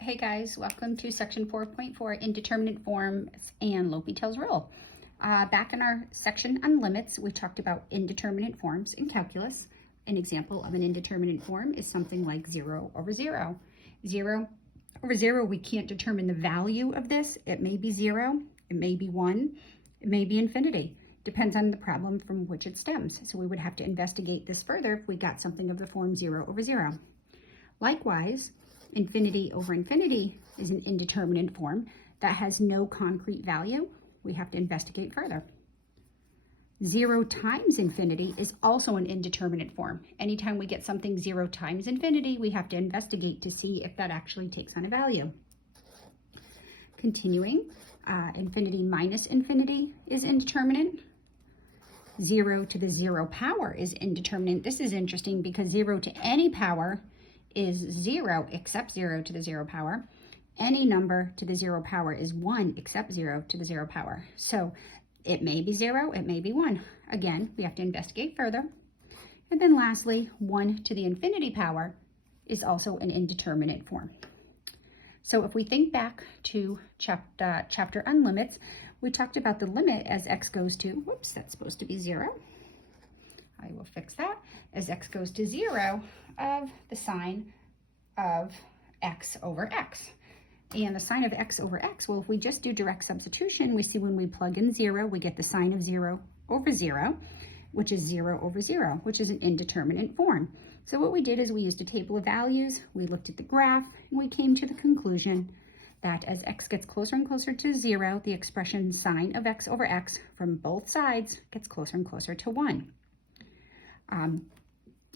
Hey guys, welcome to section 4.4, indeterminate forms and L'Hopital's rule. Back in our section on limits, we talked about indeterminate forms in calculus. An example of an indeterminate form is something like 0 over 0. 0 over 0, we can't determine the value of this. It may be 0, it may be 1, it may be infinity. Depends on the problem from which it stems. So we would have to investigate this further if we got something of the form 0 over 0. Likewise, infinity over infinity is an indeterminate form that has no concrete value. We have to investigate further. 0 times infinity is also an indeterminate form. Anytime we get something 0 times infinity, we have to investigate to see if that actually takes on a value. Continuing, infinity minus infinity is indeterminate. 0 to the 0 power is indeterminate. This is interesting because 0 to any power is 0 except 0 to the 0 power. Any number to the 0 power is 1 except 0 to the 0 power. So it may be 0, it may be 1. Again, we have to investigate further. And then lastly, 1 to the infinity power is also an indeterminate form. So if we think back to chapter on limits, we talked about the limit as x goes to, whoops, that's supposed to be 0. I will fix that. As x goes to 0 of the sine of x over x. And the sine of x over x, well, if we just do direct substitution, we see when we plug in 0, we get the sine of 0 over 0, which is 0 over 0, which is an indeterminate form. So what we did is we used a table of values, we looked at the graph, and we came to the conclusion that as x gets closer and closer to 0, the expression sine of x over x from both sides gets closer and closer to 1.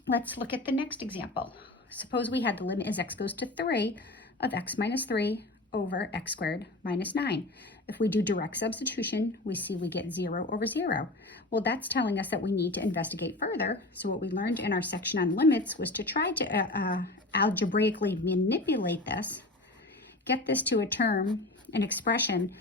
Let's look at the next example. Suppose we had the limit as x goes to 3 of x minus 3 over x squared minus 9. If we do direct substitution, we see we get 0 over 0. Well, that's telling us that we need to investigate further. So what we learned in our section on limits was to try to algebraically manipulate this, get this to a term, an expression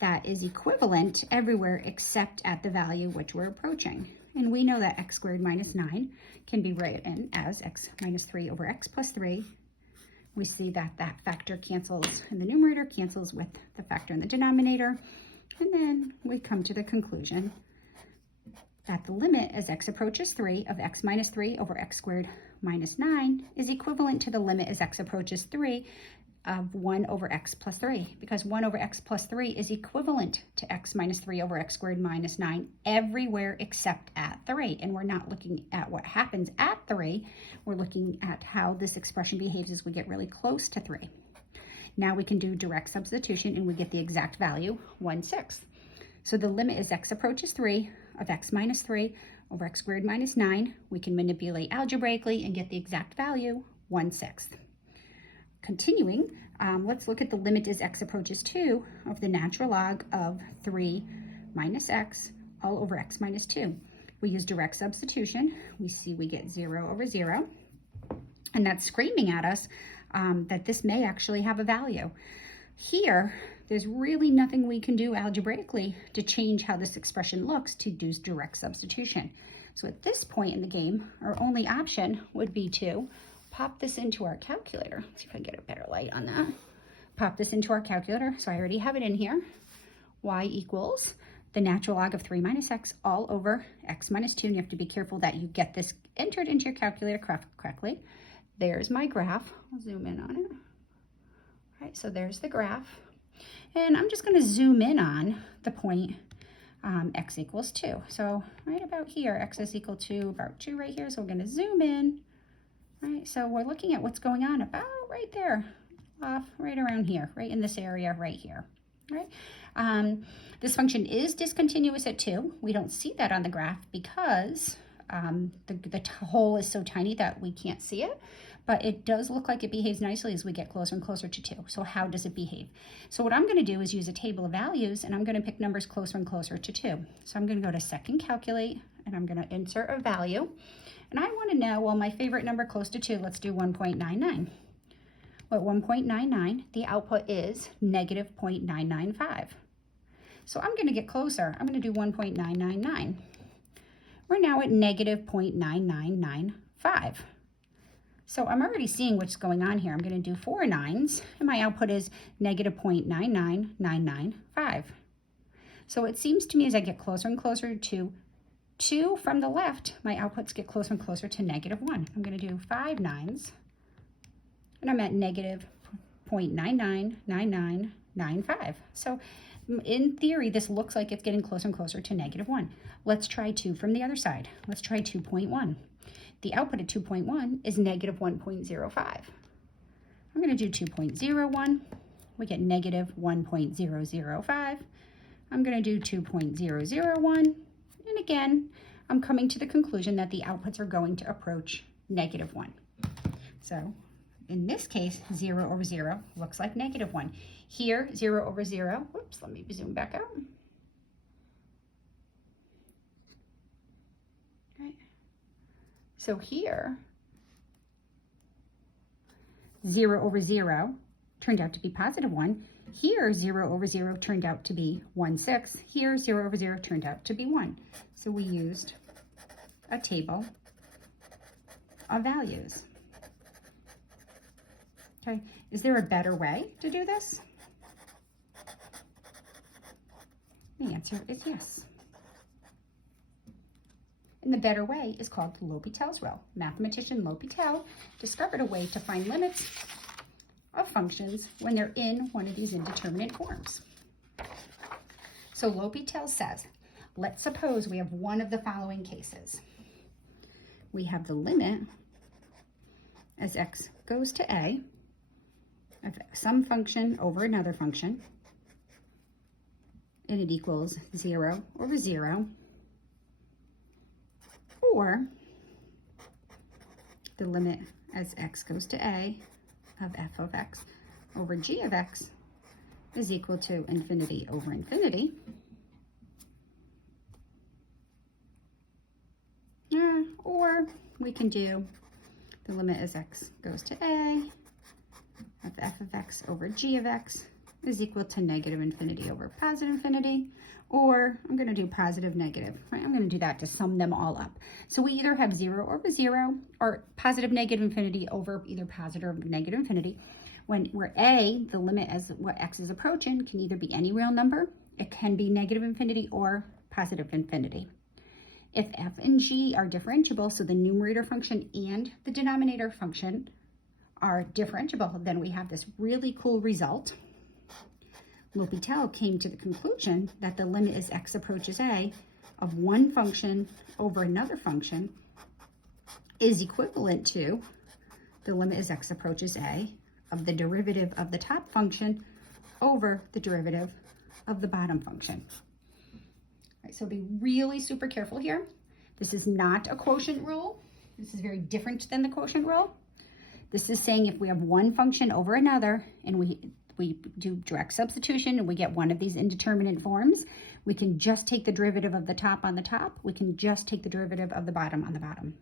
that is equivalent everywhere except at the value which we're approaching. And we know that x squared minus 9 can be written as x minus 3 over x plus 3. We see that that factor cancels in the numerator, cancels with the factor in the denominator. And then we come to the conclusion that the limit as x approaches 3 of x minus 3 over x squared minus 9 is equivalent to the limit as x approaches 3 of 1 over x plus 3, because 1 over x plus 3 is equivalent to x minus 3 over x squared minus 9 everywhere except at 3. And we're not looking at what happens at 3. We're looking at how this expression behaves as we get really close to 3. Now we can do direct substitution and we get the exact value, 1/6. So the limit as x approaches 3 of x minus 3 over x squared minus 9. We can manipulate algebraically and get the exact value, 1/6. Continuing, let's look at the limit as x approaches 2 of the natural log of 3 minus x all over x minus 2. We use direct substitution. We see we get 0 over 0. And that's screaming at us that this may actually have a value. Here, there's really nothing we can do algebraically to change how this expression looks to do direct substitution. So at this point in the game, our only option would be to pop this into our calculator. Let's see if I can get a better light on that. Pop this into our calculator. So I already have it in here. Y equals the natural log of 3 minus x all over x minus 2. And you have to be careful that you get this entered into your calculator correctly. There's my graph. I'll zoom in on it. All right, so there's the graph. And I'm just going to zoom in on the point x equals 2. So right about here, x is equal to about 2 right here. So we're going to zoom in. Right, so we're looking at what's going on about right there, right around here, right in this area right here, right? This function is discontinuous at 2. We don't see that on the graph because the hole is so tiny that we can't see it, but it does look like it behaves nicely as we get closer and closer to 2. So how does it behave? So what I'm going to do is use a table of values, and I'm going to pick numbers closer and closer to 2. So I'm going to go to second calculate, and I'm going to insert a value. And I want to know, well, my favorite number close to 2, let's do 1.99. Well, 1.99, the output is negative 0.995. So I'm going to get closer. I'm going to do 1.999. We're now at negative 0.9995. So I'm already seeing what's going on here. I'm going to do 4 nines, and my output is negative 0.99995. So it seems to me as I get closer and closer to 2 from the left, my outputs get closer and closer to negative 1. I'm going to do 5 nines, and I'm at negative 0.999995. So in theory, this looks like it's getting closer and closer to negative 1. Let's try 2 from the other side. Let's try 2.1. The output at 2.1 is negative 1.05. I'm going to do 2.01. We get negative 1.005. I'm going to do 2.001. And again, I'm coming to the conclusion that the outputs are going to approach negative 1. So in this case, 0 over 0 looks like negative 1. Here, 0 over 0, whoops, let me zoom back out. Right. So here, 0 over 0 turned out to be positive 1. Here, 0 over 0 turned out to be 1/6. Here, 0 over 0 turned out to be 1. So we used a table of values. Okay, is there a better way to do this? The answer is yes. And the better way is called L'Hopital's rule. Mathematician L'Hopital discovered a way to find limits of functions when they're in one of these indeterminate forms. So L'Hopital says, let's suppose we have one of the following cases. We have the limit as x goes to a of some function over another function, and it equals 0 over 0, or the limit as x goes to a of f of x over g of x is equal to infinity over infinity. Or we can do the limit as x goes to a of f of x over g of x is equal to negative infinity over positive infinity, or I'm going to do positive negative, right? I'm going to do that to sum them all up. So we either have 0 over 0 or positive negative infinity over either positive or negative infinity. When we're a, the limit as what x is approaching can either be any real number, it can be negative infinity or positive infinity. If f and g are differentiable, so the numerator function and the denominator function are differentiable, then we have this really cool result. L'Hopital came to the conclusion that the limit as x approaches a of one function over another function is equivalent to the limit as x approaches a of the derivative of the top function over the derivative of the bottom function. All right, so be really super careful here. This is not a quotient rule. This is very different than the quotient rule. This is saying if we have one function over another and we do direct substitution and we get one of these indeterminate forms, we can just take the derivative of the top on the top. We can just take the derivative of the bottom on the bottom.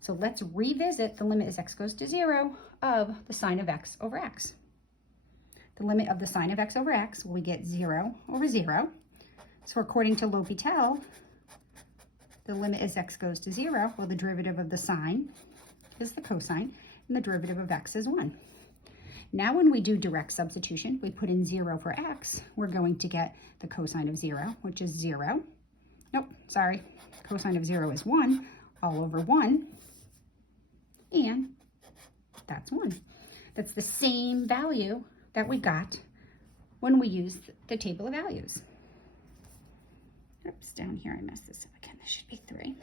So let's revisit the limit as x goes to 0 of the sine of x over x. The limit of the sine of x over x, we get 0 over 0. So according to L'Hopital, the limit as x goes to 0, well, the derivative of the sine is the cosine, and the derivative of x is 1. Now when we do direct substitution, we put in 0 for x, we're going to get the cosine of 0, which is 0. Nope, sorry, cosine of 0 is 1, all over 1, and that's 1. That's the same value that we got when we used the table of values. Oops, down here I messed this up again. This should be 3.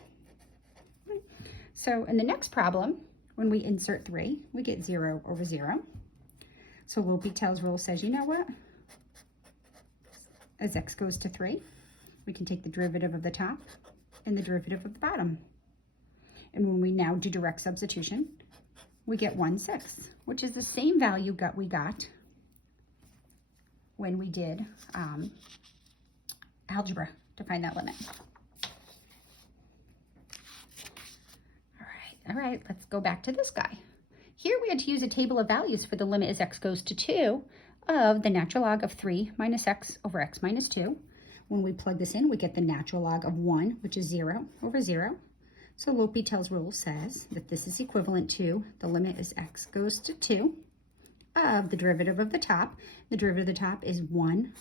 So in the next problem, when we insert 3, we get 0 over 0. So L'Hopital's rule says, you know what? As x goes to 3, we can take the derivative of the top and the derivative of the bottom. And when we now do direct substitution, we get 1/6, which is the same value we got when we did algebra to find that limit. All right, let's go back to this guy. Here we had to use a table of values for the limit as x goes to 2 of the natural log of 3 minus x over x minus 2. When we plug this in, we get the natural log of 1, which is 0 over 0. So L'Hopital's rule says that this is equivalent to the limit as x goes to 2 of the derivative of the top. The derivative of the top is 1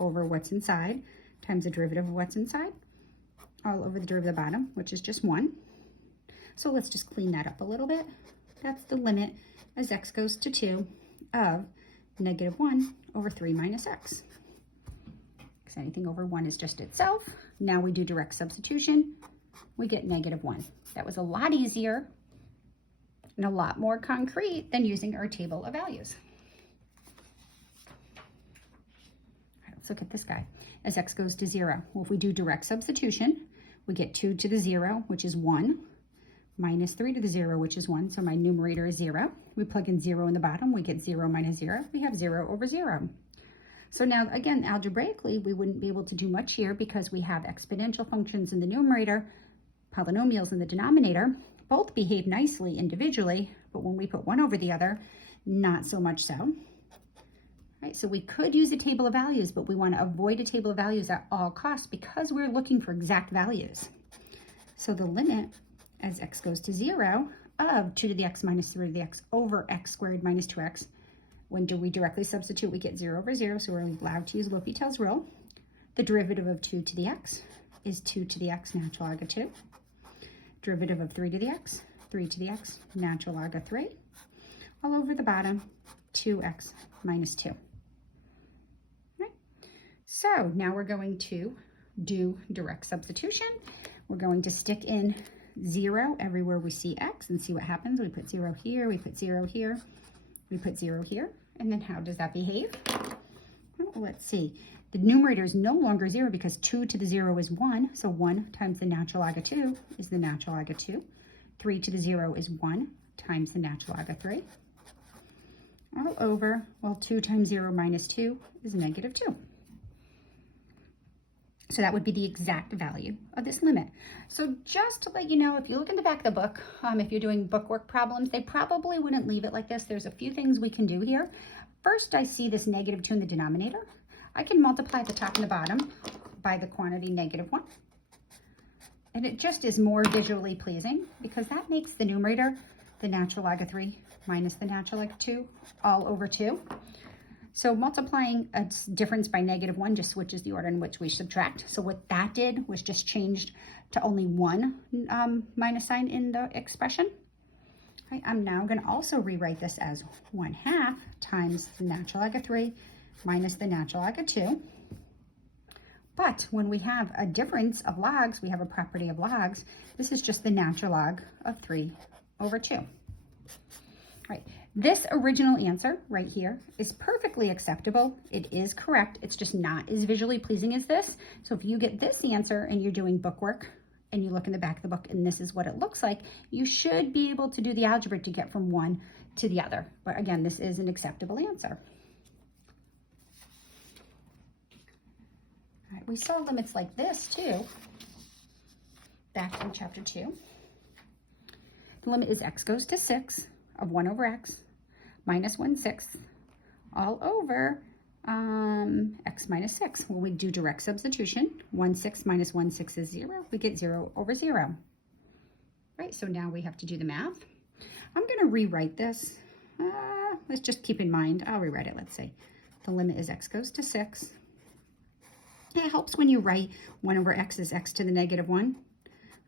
over what's inside times the derivative of what's inside all over the derivative of the bottom, which is just 1. So let's just clean that up a little bit. That's the limit as x goes to 2 of negative 1 over 3 minus x. Because anything over 1 is just itself. Now we do direct substitution. We get negative 1. That was a lot easier and a lot more concrete than using our table of values. All right, let's look at this guy. As x goes to 0, well, if we do direct substitution, we get 2 to the 0, which is 1, minus 3 to the 0, which is 1, so my numerator is 0. We plug in 0 in the bottom, we get 0 minus 0. We have 0 over 0. So now, again, algebraically, we wouldn't be able to do much here because we have exponential functions in the numerator, polynomials in the denominator. Both behave nicely individually, but when we put one over the other, not so much so. Right, so we could use a table of values, but we want to avoid a table of values at all costs because we're looking for exact values. So the limit as x goes to 0 of 2 to the x minus 3 to the x over x squared minus 2x. When do we directly substitute, we get 0 over 0, so we're allowed to use L'Hopital's rule. The derivative of 2 to the x is 2 to the x natural log of 2. Derivative of 3 to the x, 3 to the x, natural log of 3. All over the bottom, 2x minus 2. Right. So now we're going to do direct substitution. We're going to stick in 0 everywhere we see x and see what happens. We put 0 here, we put 0 here, we put 0 here. And then how does that behave? Well, let's see. The numerator is no longer 0 because 2 to the 0 is 1. So 1 times the natural log of 2 is the natural log of 2. 3 to the 0 is 1 times the natural log of 3. All over, well, 2 times 0 minus 2 is negative 2. So that would be the exact value of this limit. So just to let you know, if you look in the back of the book, if you're doing bookwork problems, they probably wouldn't leave it like this. There's a few things we can do here. First, I see this negative 2 in the denominator. I can multiply the top and the bottom by the quantity negative 1. And it just is more visually pleasing because that makes the numerator the natural log of 3 minus the natural log of 2 all over 2. So multiplying a difference by negative 1 just switches the order in which we subtract. So what that did was just changed to only one minus sign in the expression. Right, I'm now going to also rewrite this as 1/2 times the natural log of 3 minus the natural log of 2. But when we have a difference of logs, we have a property of logs. This is just the natural log of 3 over 2. Right. This original answer right here is perfectly acceptable. It is correct. It's just not as visually pleasing as this. So if you get this answer and you're doing bookwork and you look in the back of the book and this is what it looks like, you should be able to do the algebra to get from one to the other. But again, this is an acceptable answer. All right, we saw limits like this too, back in chapter 2. The limit is x goes to 6 of 1 over x minus 1/6 all over x minus 6. When we do direct substitution, 1/6 minus 1/6 is 0. We get 0 over 0. Right, so now we have to do the math. I'm going to rewrite this. Let's just keep in mind, I'll rewrite it. Let's say the limit is x goes to 6. It helps when you write 1 over x is x to the negative 1.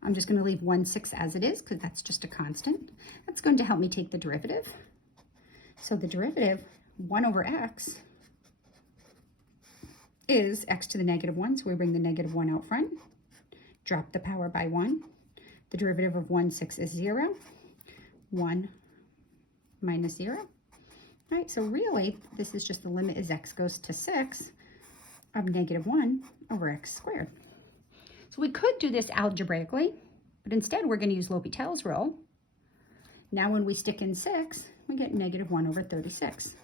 I'm just going to leave 1/6 as it is because that's just a constant. That's going to help me take the derivative. So the derivative, 1 over x, is x to the negative 1. So we bring the negative 1 out front. Drop the power by 1. The derivative of 1/6 is 0. 1 minus 0. All right, so really, this is just the limit as x goes to 6 of negative 1 over x squared. So we could do this algebraically, but instead we're going to use L'Hopital's rule. Now when we stick in 6, we get negative 1 over 36.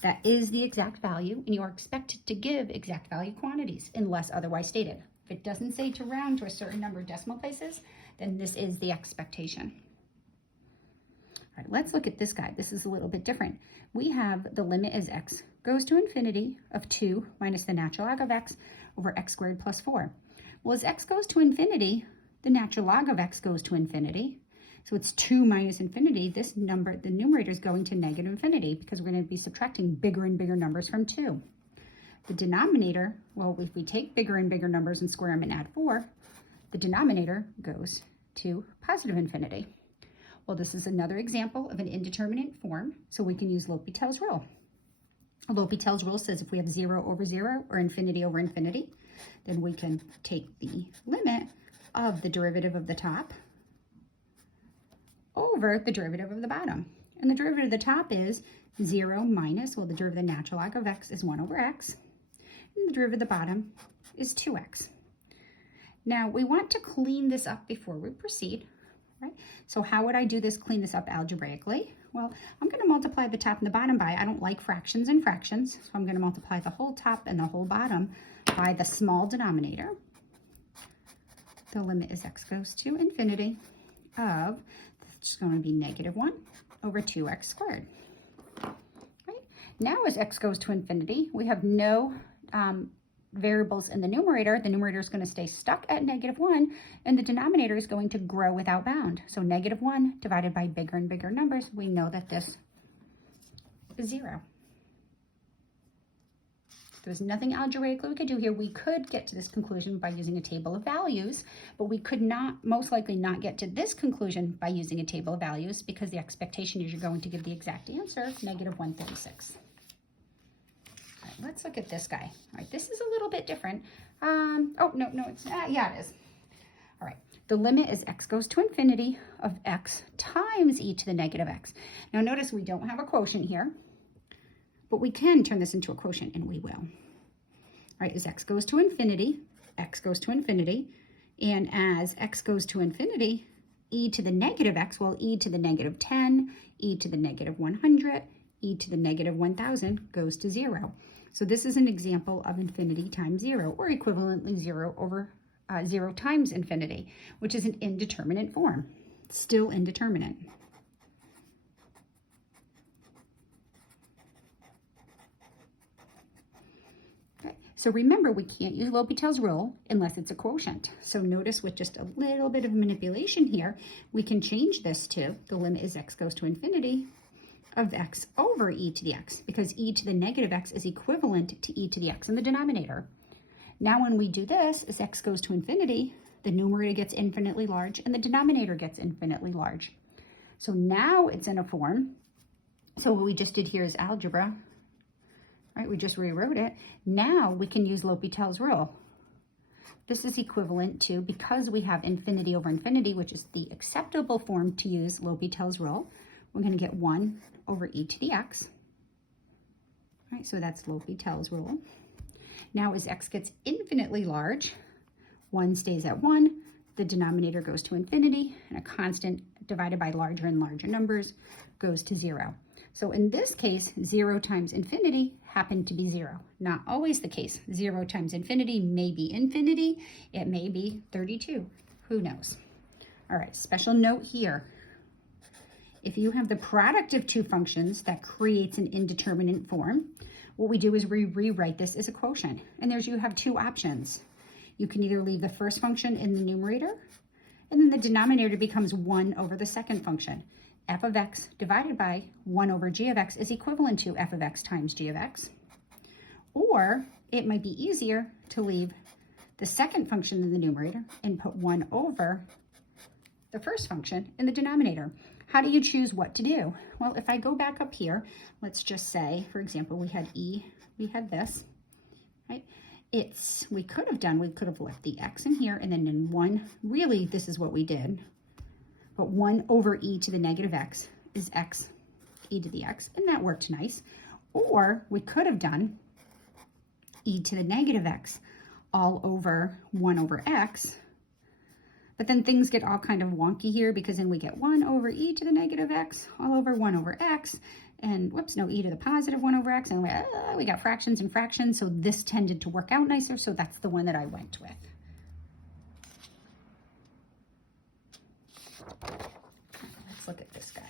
That is the exact value, and you are expected to give exact value quantities unless otherwise stated. If it doesn't say to round to a certain number of decimal places, then this is the expectation. All right, let's look at this guy. This is a little bit different. We have the limit as x goes to infinity of 2 minus the natural log of x over x squared plus 4. Well, as x goes to infinity, The natural log of x goes to infinity. So it's 2 minus infinity. This number, the numerator, is going to negative infinity because we're going to be subtracting bigger and bigger numbers from 2. The denominator, well, if we take bigger and bigger numbers and square them and add 4, the denominator goes to positive infinity. Well, this is another example of an indeterminate form, so we can use L'Hopital's rule. L'Hopital's rule says if we have 0 over 0 or infinity over infinity, then we can take the limit of the derivative of the top over the derivative of the bottom. And the derivative of the top is 0 minus, well, the derivative of the natural log of x is 1 over x. And the derivative of the bottom is 2x. Now, we want to clean this up before we proceed, right? So how would I do this, clean this up algebraically? Well, I'm going to multiply the top and the bottom by, I don't like fractions and fractions, so I'm going to multiply the whole top and the whole bottom by the small denominator. The limit as x goes to infinity of, it's going to be negative 1 over 2x squared. Right? Now as x goes to infinity, we have no variables in the numerator. The numerator is going to stay stuck at negative 1, and the denominator is going to grow without bound. So negative 1 divided by bigger and bigger numbers, we know that this is 0. There's nothing algebraically we could do here. We could get to this conclusion by using a table of values, but we could not, most likely not get to this conclusion by using a table of values because the expectation is you're going to give the exact answer, negative 136. All right, let's look at this guy. All right, this is a little bit different. Oh, no, it's not. Yeah, it is. All right, the limit is x goes to infinity of x times e to the negative x. Now notice we don't have a quotient here, but we can turn this into a quotient, and we will. All right, as x goes to infinity, and as x goes to infinity, e to the negative x, well, e to the negative 10, e to the negative 100, e to the negative 1000 goes to 0. So this is an example of infinity times 0, or equivalently 0 over 0 times infinity, which is an indeterminate form, still indeterminate. So remember, we can't use L'Hopital's rule unless it's a quotient. So notice with just a little bit of manipulation here, we can change this to the limit as x goes to infinity of x over e to the x, because e to the negative x is equivalent to e to the x in the denominator. Now when we do this, as x goes to infinity, the numerator gets infinitely large and the denominator gets infinitely large. So now it's in a form. So what we just did here is algebra. Right, we just rewrote it. Now we can use L'Hopital's rule. This is equivalent to, because we have infinity over infinity, which is the acceptable form to use L'Hopital's rule, we're going to get 1 over e to the x. Right, so that's L'Hopital's rule. Now as x gets infinitely large, 1 stays at 1, the denominator goes to infinity, and a constant divided by larger and larger numbers goes to 0. So in this case, 0 times infinity happened to be 0. Not always the case. 0 times infinity may be infinity. It may be 32. Who knows? All right, special note here. If you have the product of two functions that creates an indeterminate form, what we do is we rewrite this as a quotient. And you have two options. You can either leave the first function in the numerator, and then the denominator becomes 1 over the second function. F of x divided by 1 over g of x is equivalent to f of x times g of x. Or it might be easier to leave the second function in the numerator and put 1 over the first function in the denominator. How do you choose what to do? Well, if I go back up here, let's just say, for example, we had this, right? We could have left the x in here, and then in 1, really this is what we did. But 1 over e to the negative x is x e to the x, and that worked nice. Or we could have done e to the negative x all over 1 over x, but then things get all kind of wonky here, because then we get 1 over e to the negative x all over 1 over x, and whoops, no, e to the positive 1 over x, and we got fractions and fractions, so this tended to work out nicer, so that's the one that I went with. Let's look at this guy.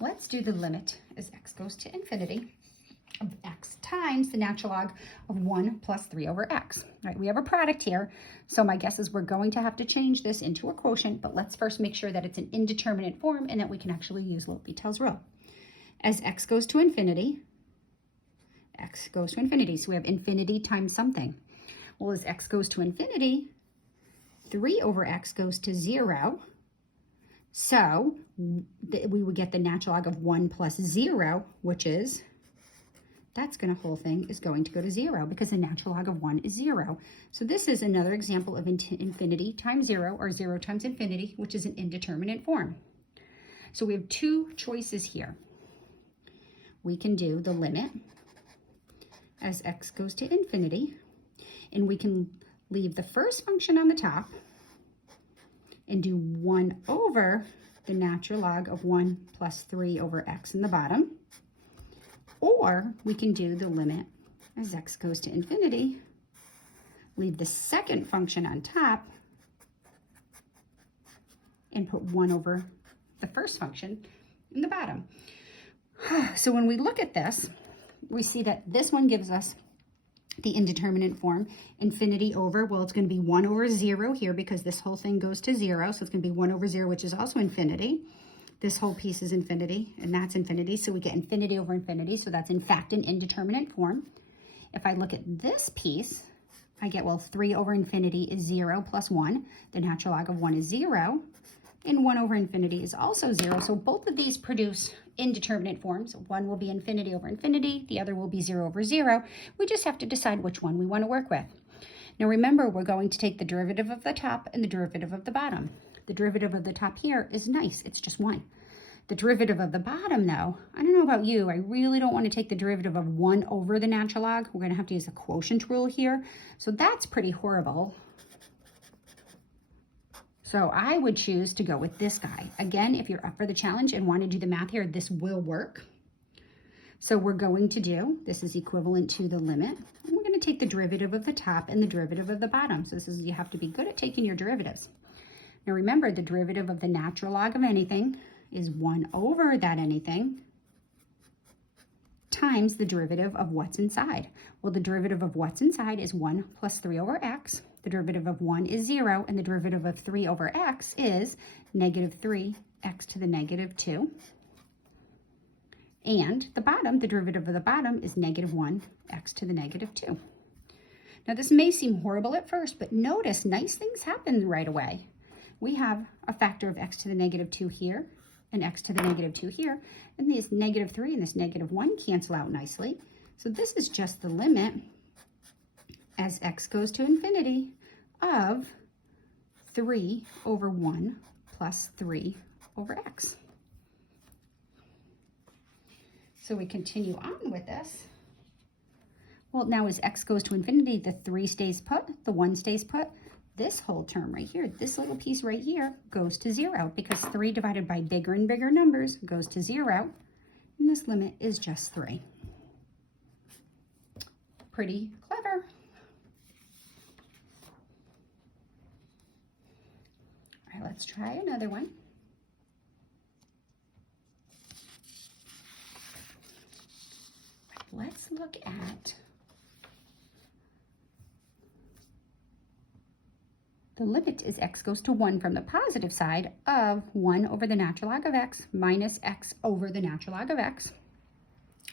Let's do the limit as x goes to infinity of x times times the natural log of 1 plus 3 over x. All right, we have a product here, so my guess is we're going to have to change this into a quotient, but let's first make sure that it's an indeterminate form and that we can actually use L'Hopital's rule. As x goes to infinity, so we have infinity times something. Well, as x goes to infinity, 3 over x goes to 0. So we would get the natural log of 1 plus 0, which is, whole thing is going to go to 0 because the natural log of 1 is 0. So this is another example of infinity times 0, or 0 times infinity, which is an indeterminate form. So we have two choices here. We can do the limit as x goes to infinity, and we can leave the first function on the top and do 1 over the natural log of 1 plus 3 over x in the bottom. Or we can do the limit as x goes to infinity, leave the second function on top, and put 1 over the first function in the bottom. So when we look at this, we see that this one gives us the indeterminate form, infinity over, well, it's going to be 1 over 0 here because this whole thing goes to 0, so it's going to be 1 over 0, which is also infinity. This whole piece is infinity, and that's infinity, so we get infinity over infinity, so that's in fact an indeterminate form. If I look at this piece, I get, well, 3 over infinity is 0 plus 1. The natural log of 1 is 0, and 1 over infinity is also 0, so both of these produce indeterminate forms. One will be infinity over infinity, the other will be 0 over 0. We just have to decide which one we want to work with. Now remember, we're going to take the derivative of the top and the derivative of the bottom. The derivative of the top here is nice, it's just 1. The derivative of the bottom, though, I don't know about you, I really don't want to take the derivative of 1 over the natural log. We're going to have to use a quotient rule here, so that's pretty horrible. So I would choose to go with this guy. Again, if you're up for the challenge and want to do the math here, this will work. So we're going to do, this is equivalent to the limit, and we're going to take the derivative of the top and the derivative of the bottom. So this is, you have to be good at taking your derivatives. Now remember, the derivative of the natural log of anything is 1 over that anything times the derivative of what's inside. Well, the derivative of what's inside is 1 plus 3 over x. The derivative of 1 is 0, and the derivative of 3 over x is negative 3x to the negative 2. And the bottom, the derivative of the bottom is negative 1x to the negative 2. Now this may seem horrible at first, but notice nice things happen right away. We have a factor of x to the negative 2 here, and x to the negative 2 here, and this negative 3 and this negative 1 cancel out nicely. So this is just the limit as x goes to infinity of 3 over 1 plus 3 over x. So we continue on with this. Well, now as x goes to infinity, the 3 stays put, the 1 stays put. This whole term right here, this little piece right here, goes to 0 because 3 divided by bigger and bigger numbers goes to 0, and this limit is just 3. Pretty clever. All right, let's try another one. Let's look at the limit as x goes to 1 from the positive side of 1 over the natural log of x minus x over the natural log of x.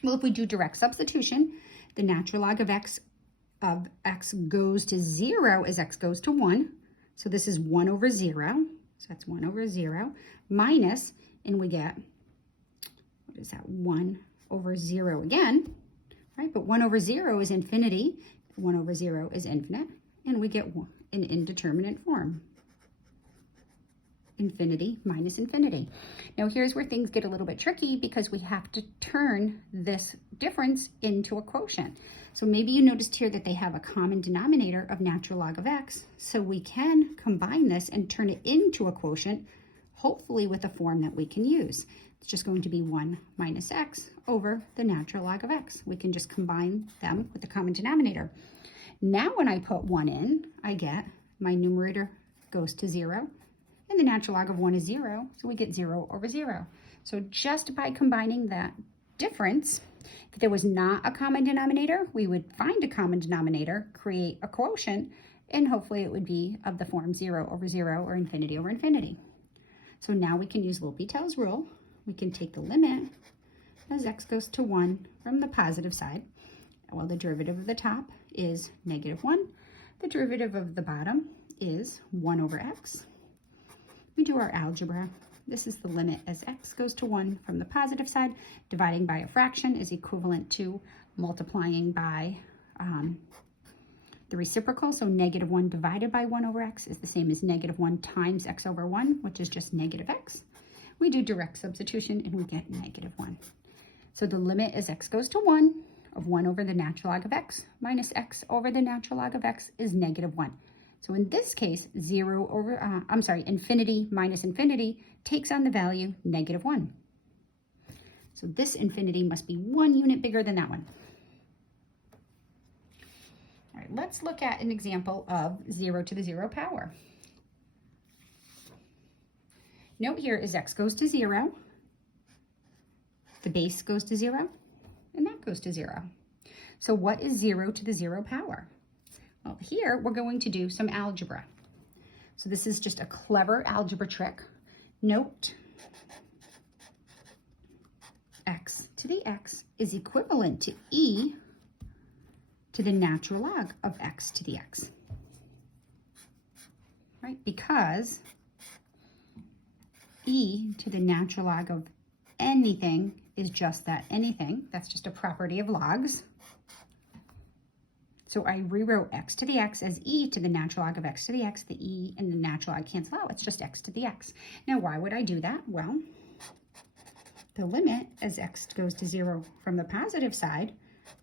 Well, if we do direct substitution, the natural log of x goes to 0 as x goes to 1. So this is 1 over 0. So that's 1 over 0 minus, and we get, what is that, 1 over 0 again, right? But 1 over 0 is infinity. 1 over 0 is infinite, and we get an indeterminate form. Infinity minus infinity. Now here's where things get a little bit tricky because we have to turn this difference into a quotient. So maybe you noticed here that they have a common denominator of natural log of x. So we can combine this and turn it into a quotient, hopefully with a form that we can use. It's just going to be 1 minus x over the natural log of x. We can just combine them with the common denominator. Now when I put 1 in, I get my numerator goes to 0, and the natural log of 1 is 0, so we get 0 over 0. So just by combining that difference, If there was not a common denominator, we would find a common denominator, create a quotient, and hopefully it would be of the form 0 over 0 or infinity over infinity. So now we can use L'Hopital's rule. We can take the limit as x goes to 1 from the positive side. Well, the derivative of the top is -1. The derivative of the bottom is 1 over x. We do our algebra. This is the limit as x goes to 1 from the positive side. Dividing by a fraction is equivalent to multiplying by the reciprocal. So -1 divided by 1 over x is the same as -1 times x over 1, which is just -x. We do direct substitution and we get -1. So the limit as x goes to 1 of 1 over the natural log of x minus x over the natural log of x is -1. So in this case, infinity minus infinity takes on the value -1. So this infinity must be 1 unit bigger than that one. All right, let's look at an example of 0 to the 0 power. Note here as x goes to 0, the base goes to 0, and that goes to 0. So what is 0 to the 0 power? Well, here we're going to do some algebra. So this is just a clever algebra trick. Note, x to the x is equivalent to e to the natural log of x to the x. Right? Because e to the natural log of anything is just that, anything. That's just a property of logs. So I rewrote x to the x as e to the natural log of x to the x. The e and the natural log cancel out. It's just x to the x. Now, why would I do that? Well, the limit as x goes to 0 from the positive side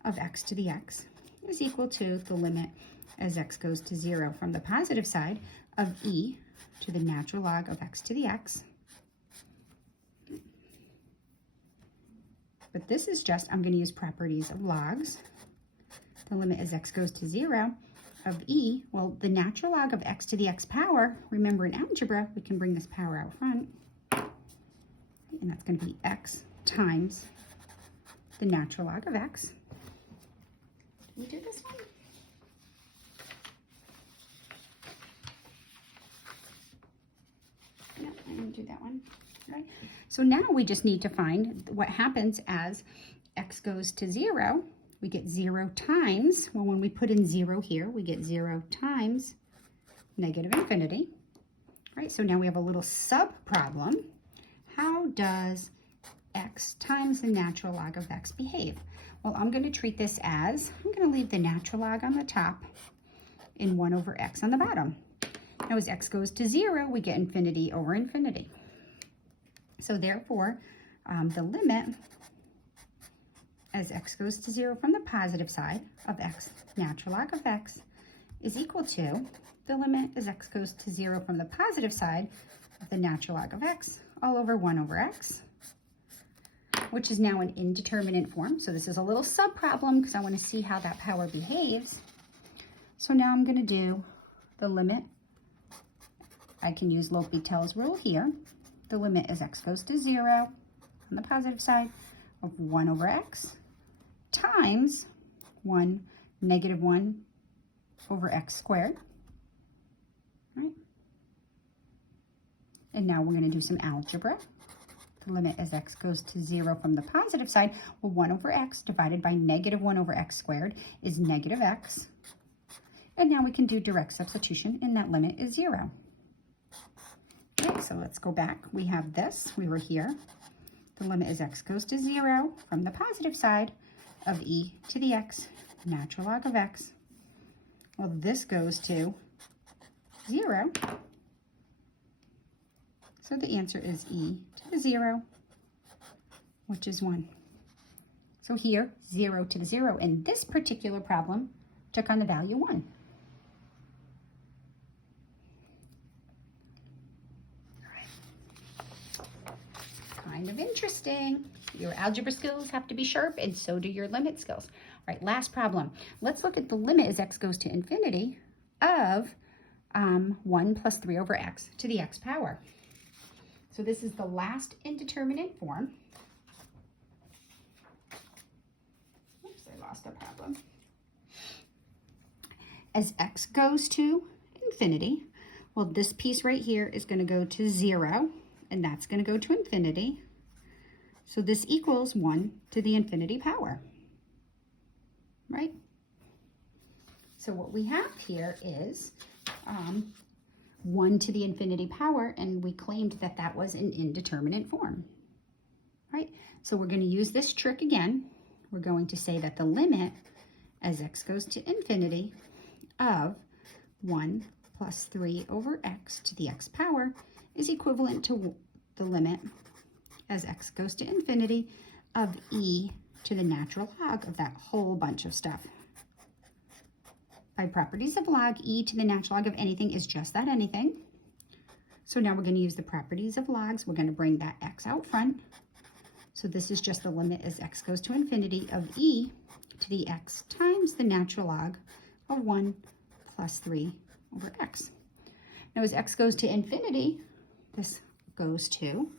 of x to the x is equal to the limit as x goes to 0 from the positive side of e to the natural log of x to the x. But this is just, I'm going to use properties of logs. The limit as x goes to 0 of e, well, the natural log of x to the x power, remember in algebra, we can bring this power out front, and that's going to be x times the natural log of x. Can we do this one? No, I didn't do that one. Right? So now we just need to find what happens as x goes to 0. We get 0 times, well, when we put in 0 here, we get 0 times -infinity. Right? So now we have a little sub-problem. How does x times the natural log of x behave? Well, I'm going to treat this as, I'm going to leave the natural log on the top and 1 over x on the bottom. Now as x goes to 0, we get infinity over infinity. So therefore, the limit as x goes to 0 from the positive side of x, natural log of x, is equal to the limit as x goes to 0 from the positive side of the natural log of x all over 1 over x, which is now an indeterminate form. So this is a little sub-problem because I want to see how that power behaves. So now I'm going to do the limit. I can use L'Hopital's rule here. The limit as x goes to 0 on the positive side of 1 over x times -1 over x squared. Right? And now we're going to do some algebra. The limit as x goes to 0 from the positive side, well, 1 over x divided by -1 over x squared is -x. And now we can do direct substitution, and that limit is 0. Okay, so let's go back. We have this. We were here. The limit as x goes to 0 from the positive side of e to the x, natural log of x. Well, this goes to 0. So the answer is e to the 0, which is 1. So here, 0 to the 0 in this particular problem took on the value 1. Kind of interesting. Your algebra skills have to be sharp, and so do your limit skills. All right, last problem. Let's look at the limit as x goes to infinity of 1 plus 3 over x to the x power. So this is the last indeterminate form. lost our problem. As x goes to infinity, well, this piece right here is going to go to 0, and that's going to go to infinity. So this equals 1 to the infinity power, right? So what we have here is 1 to the infinity power, and we claimed that that was an indeterminate form, right? So we're going to use this trick again. We're going to say that the limit as x goes to infinity of 1 plus 3 over x to the x power is equivalent to the limit as x goes to infinity of e to the natural log of that whole bunch of stuff. By properties of log, e to the natural log of anything is just that anything. So now we're going to use the properties of logs. We're going to bring that x out front. So this is just the limit as x goes to infinity of e to the x times the natural log of 1 plus 3 over x. Now as x goes to infinity, this goes to,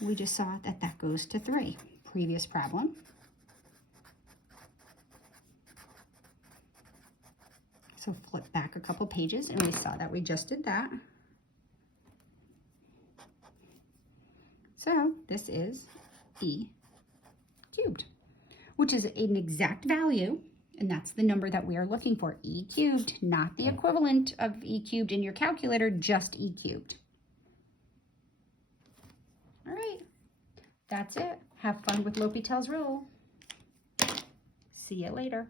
we just saw that that goes to 3. Previous problem. So flip back a couple pages and we saw that we just did that. So this is e cubed, which is an exact value, and that's the number that we are looking for, e cubed, not the equivalent of e cubed in your calculator, just e cubed. All right, that's it. Have fun with L'Hopital's rule. See you later.